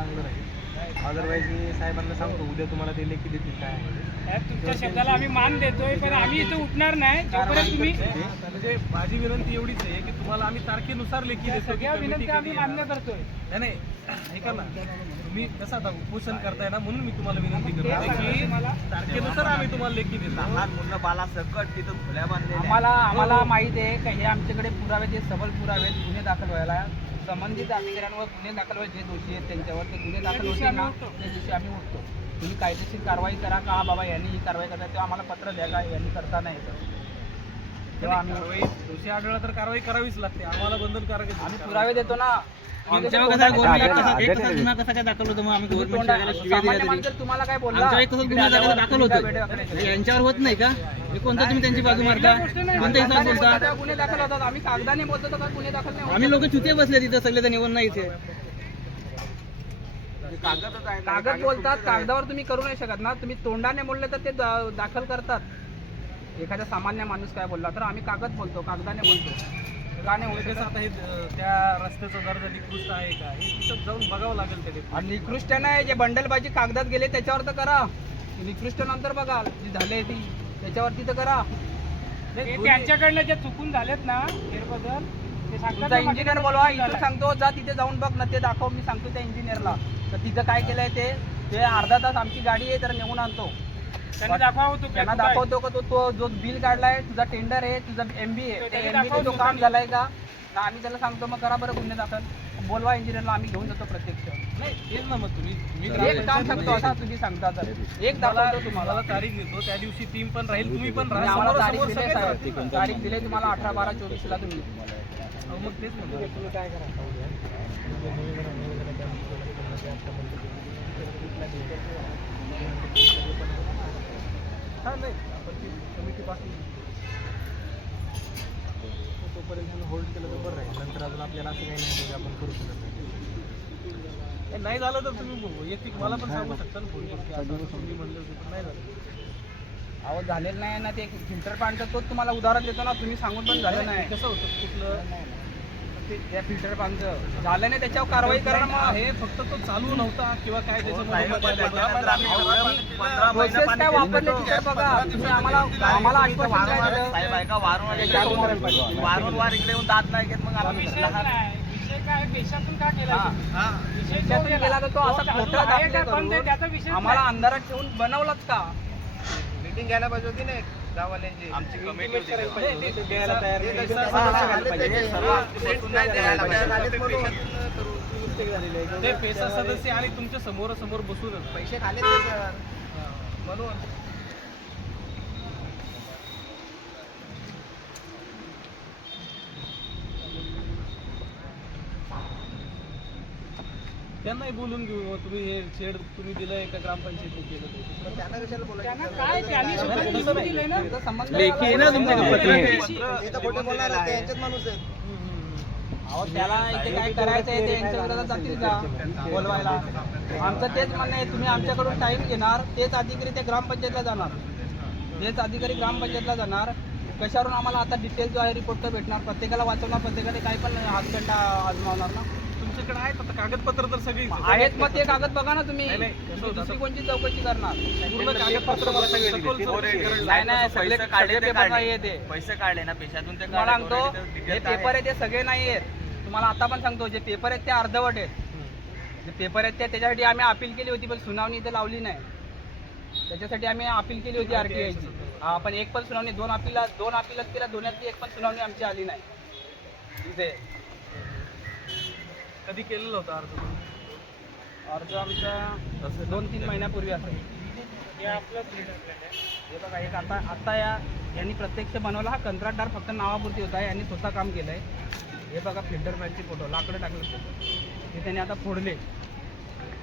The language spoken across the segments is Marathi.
चांगलं राहील. अदरवाईज मी साहेबांना सांगतो उद्या तुम्हाला ते लेखी देतील काय आहे ते. साहेब, तुमच्या शब्दाला आम्ही मान देतोय पण आम्ही इथे उठणार नाही. जोपर्यंत तुम्ही म्हणजे माझी विनंती एवढीच आहे की तुम्हाला आम्ही तारखेनुसार लेखी देतो की सगळ्या committee विनंती आम्ही कधी मान्य. करतोय. नाही नाही. ऐका ना. तुम्ही कसं आता उपोषण करताय ना म्हणून मी तुम्हाला विनंती करतो की तुम्हाला. तारखेनुसार आम्ही तुम्हाला लेखी देतो लहान मुलं बाला सकट तिथं खुल्या बांधलेल्या आम्हाला आम्हाला माहीत आहे का हे आमच्याकडे पुरावे जे सबल पुरावे आहेत, गुन्हे दाखल व्हायला संबंधित अधिकाऱ्यांवर गुन्हे दाखल व्हायचे जे दोषी आहेत त्यांच्यावर. ते गुन्हे दाखल होते ना. त्या दिवशी आम्ही उठतो. तुम्ही कायदेशीर कारवाई करा का? हा बाबा यांनी ही कारवाई करता तेव्हा आम्हाला पत्र द्या का? यांनी करता नाही येतं तेव्हा आम्ही कारवाई दोषी आढळला तर कारवाई करावीच लागते. आम्हाला बंधनकारक आहे आम्ही पुरावे देतो ना. आमच्यावर कसा गुन्हा कसा एक तसा गुन्हा कसा काय दाखल होतो? मग आम्ही तुम्ही गव्हर्नमेंट तोंडा- शिवाय दिल्या सामान्य तरी माणूस जर तुम्हाला काय बोलला आमच्यावर एक तसंच गुन्हा दाखल दाखल होतो यांच्यावर होत नाही का? हे कोणता तुम्ही त्यांची बाजू मारता? कोणता हिसाब कागदाने बोलता बोलता? तेव्हा गुन्हे दाखल होतात आम्ही कागदाने बोलतो तर गुन्हे दाखल नाही होत. आम्ही लोक चुते बसले तिथं सगळे तर निवडून नाही इथे. कागदच आहे कागद बोलतात कागदावर तुम्ही करू नाही शकत ना. तुम्ही तोंडाने बोलले तर ते दा- दाखल करतात. एखादा सामान्य माणूस काय बोलला तर आम्ही कागद बोलतो कागदाने बोलतो. का नाही म्हणजे? आता हे अं, त्या रस्त्याचा दर्जा निकृष्ट आहे का? हे तिथं जाऊन बघावं लागेल. आणि निकृष्ट नाही जे बंडलबाजी कागदात गेले त्याच्यावर तर करा. निकृष्ट नंतर बघा जी झाले ती त्याच्यावरती तर करा. त्यांच्याकडनं जे चुकून झालेत ना फेरबदल ते सांगतात तुमचा ना, इंजिनियर बोलवा इथून. सांगतो जा तिथे जाऊन बघ ना ते दाखव मी सांगतो त्या इंजिनियरला तर तिथं काय केलंय ते ते अर्धा तास आमची गाडी आहे तर नेऊन आणतो त्यांनी दाखवा तो त्यांना काय. दाखवतो का तो तो जो बिल काढलाय तुझा टेंडर आहे तुझा एमबी आहे तो एमबी तो काम. झालाय का ना आम्ही त्याला सांगतो मग करा बरं गुन्हे दाखल. बोलवा इंजिनियरला आम्ही घेऊन जातो प्रत्यक्ष. नाही तेच ना मग तुम्ही तुम्ही एक काम सांगतो असा तुम्ही सांगता तर. एक मला दाखवतो तुम्हाला. तुम्हाला तारीख देतो त्या दिवशी टीम पण राहील तुम्ही पण राहा. आम्हाला तारीख दिली सगळेच साहेब. राहतील. तारीख दिली तुम्हाला अठरा बारा चोवीसला तुम्ही. अहो, मग तेच म्हणतो. हा नाही आपण ती कमिटी पासून तोपर्यंत होल्ड केलं तर बरं राहील नंतर अजून आपल्याला असं काही नाही की आपण करू शकत नाही. नाही झालं तर तुम्ही बघू. येते मला पण सांगू शकता ना फोन तुम्ही म्हणलं होतं पण नाही झालं. अहो झालेलं नाही ना ते फिल्टर पाणचं तोच तुम्हाला उदाहरण देतो ना. तुम्ही सांगून पण झालं नाही. कसं होतं? कुठलं? त्या फिल्टर पाणचं झालं नाही त्याच्यावर कारवाई करा मग हे फक्त तो चालू नव्हता किंवा काय महिने प्रोसेस पाणी काय केलं वापरले नव्हतं. तिथे बघा तुम्ही आम्हाला वारंवार इकडे येऊन- दात नाही घेत मग आम्ही हा. हा. आम्हाला अंधारात ठेवून बनवलात का? मीटिंग घ्यायला पाहिजे होती ना गाववाल्यांची आमची कमिटी होती तेव्हा. नाही, ते- पेसा सदस्य आले तुमच्यासमोर समोर बसूनच पैसे खाले म्हणून त्यांनाही बोलून घेऊ तुम्ही हे शेड तुम्ही दिलंय का ग्रामपंचायतीने केलं त्याला इथे काय? करायचं आहे? ते यांच्या विरोधात जातील का? बोलवायला. आमचं तेच म्हणणं आहे तुम्ही आमच्याकडून टाइम घेणार तेच अधिकारी ते ग्रामपंचायतला जाणार. तेच अधिकारी ग्रामपंचायतला जाणार. कशावरून आम्हाला आता डिटेल जो आहे रिपोर्ट तर भेटणार? प्रत्येकाला वाचवणार प्रत्येकाने काही पण हातखंडा आजमावणार ना? तुमच्याकडे आहेत आता कागदपत्र तर सगळी आहेत मग ते कागद बघा ना तुम्ही. नाही, नाही, कसं होतं दुसरी कोणची चौकशी करणार? पूर्ण कागदपत्र मला सगळी नाही नाही सगळे पैसे काढले सगळे ते पेपर नाही काढले पैसे काढले ना पेशातून ते तुम्हाला काढले. सांगतो already ते हे details पेपर आहे. ते सगळे नाही आहेत. तुम्हाला आता पण सांगतो जे पेपर आहेत ते अर्धवट आहेत. जे पेपर आहेत ते त्याच्यासाठी आम्ही अपील केली होती पण सुनावणी इथे लावली नाही. त्याच्यासाठी आम्ही अपील केली होती आरटीआयची हा पण एक पण सुनावणी दोन अपील दोन अपीलच केल्या दोन्यातली एक पण सुनावणी आमची आली नाही. इथे. कधी केलेला होता अर्ज? अर्ज आमचा दोन तीन महिन्यापूर्वी असेल हे आपलं हे बघा एक आता आता या यांनी प्रत्यक्ष बनवला. हा कंत्राटदार फक्त नावापुरती होता. यांनी स्वतः काम केलंय. हे बघा फिल्टर पॅनचे फोटो लाकडं टाकले फोटो हे त्यांनी आता फोडले.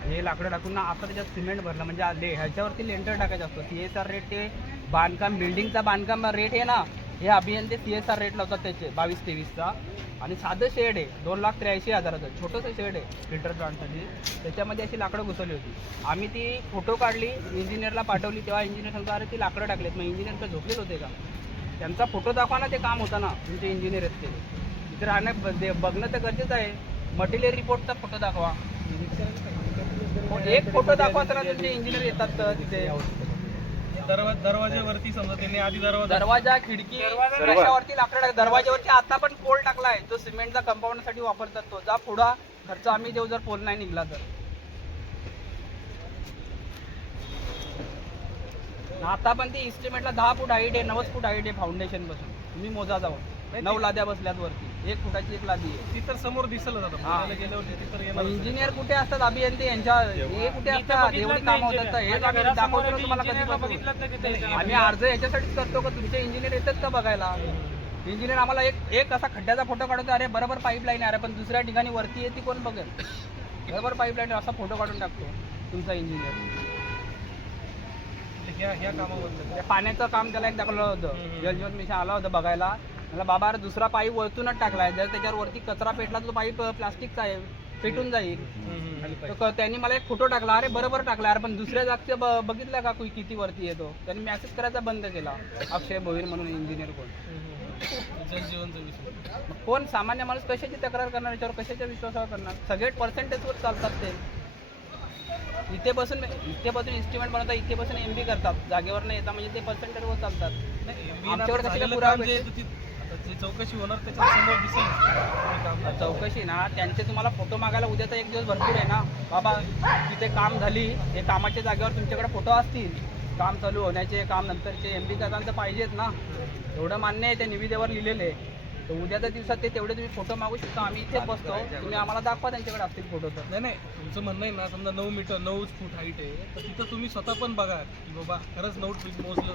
हे लाकडं टाकून ना आता त्याच्यात सिमेंट भरलं. म्हणजे ले- ह्याच्यावरती लेंटर टाकायचं असतं. सी एस आर रेट ते बांधकाम बिल्डिंगचा बांधकाम रेट आहे ना हे अभियंते सी एस आर रेट लावतात त्याचे बावीस तेवीसचा. आणि साधं शेड आहे दोन लाख त्र्याऐंशी हजाराचं छोटंसं शेड आहे फिल्टर प्लांटसाठी त्याच्यामध्ये अशी लाकडं घुसवली होती. आम्ही ती फोटो काढली इंजिनियरला पाठवली तेव्हा इंजिनियर सांगतो अरे ती लाकडं टाकलेत. मग इंजिनियर तर झोपलेच होते का? त्यांचा फोटो दाखवा ना ते काम होतं ना तुमचे इंजिनियर आहेत ते. इथे राहणं ब- दे- बघणं तर गरजेचं आहे. मटेरियल रिपोर्टचा फोटो दाखवा. एक फोटो दाखवताना तुमचे इंजिनियर येतात तर तिथे. दरवाजा दरवाज्यावरती समजा त्यांनी आधी दरवाजा दरवाजा खिडकी कशावरती लाकडं टाक- दरवाज्यावरती आता पण पोल टाकलाय. जो सिमेंटचा कंपाऊंडसाठी वापरतात तो. जा पुढा. खर्च आम्ही देऊ जर पोल नाही निघला तर. आता पण ती इस्टिमेटला दहा फूट हाईट आहे नव्वद फूट हाईट आहे फाउंडेशनपासून. तुम्ही मोजा जाऊन नऊ लाद्या बसल्यात वरती. एक फुटाची एक लादी आहे. ती तर समोर दिसलं जातं. हा. पुण्याला गेल्यावर ती तर मग येणार इंजिनियर कुठे असतात? अभियंते यांच्या हे कुठे असतात? एवढी कामं होतात हेच आम्ही दाखवतो ना तुम्हाला कधीपासून आम्ही अर्ज याच्यासाठीच करतो का? तुमचे इंजिनियर येतात का बघायला? इंजिनियर आम्हाला एक एक असा खड्ड्याचा फोटो काढतो अरे बरोबर पाईपलाईन आहे. अरे पण दुसऱ्या ठिकाणी वरती येते कोण बघेल? बरोबर पाईपलाईन असा फोटो काढून टाकतो तुमचा इंजिनियर ह्या ह्या कामामधलं ते पाण्याचं काम त्याला एक दाखवलं होतं. हम्म. जलजीवन मिशन आला होता बघायला. मला बाबा अरे दुसरा पाईप वरतूनच टाकलाय. जर त्याच्यावर वरती कचरा पेटला तर तो पाईप प्लास्टिकचा आहे पेटून जाईल. तर त्यांनी मला एक फोटो टाकला. अरे बरोबर टाकला अरे पण दुसऱ्या जागचं बघितलं का कुई किती वरती येतो त्यांनी मेसेज करायचा बंद केला. अक्षय भोईर म्हणून इंजिनियर कोण. कोण? सामान्य माणूस कशाची तक्रार करणार? याच्यावर कशाच्या विश्वासावर करणार? सगळे पर्सेंटेजवर चालतात ते. इथे बसून इथे बसून इन्स्ट्रुमेंट बनवतात इथे बसून एम बी करतात. जागेवर नाही येतात म्हणजे ते पर्सेंटेजवर चालतात. आमच्याकडे पुरावा जे चौकशी होणार त्याच्यासमोर दिसेल. चौकशी ना त्यांचे तुम्हाला फोटो मागायला उद्याचा एक दिवस भरपूर आहे ना. बाबा तिथे काम झाली हे कामाच्या जागेवर तुमच्याकडे फोटो असतील. काम चालू होण्याचे काम नंतरचे एम बी करताना पाहिजेत ना. एवढं मान्य आहे ते निविदेवर लिहिलेले तर उद्याच्या दिवसात ते तेवढे तुम्ही फोटो मागू शकता. आम्ही इथे बसतो. तुम्ही आम्हाला दाखवा त्यांच्याकडे असतील फोटो तर. नाही नाही. तुमचं म्हणणं आहे ना समजा नऊ मीटर नऊ फूट हाईट आहे. तर तिथं तुम्ही स्वतः पण बघा की बाबा खरंच नऊ फूट जातं.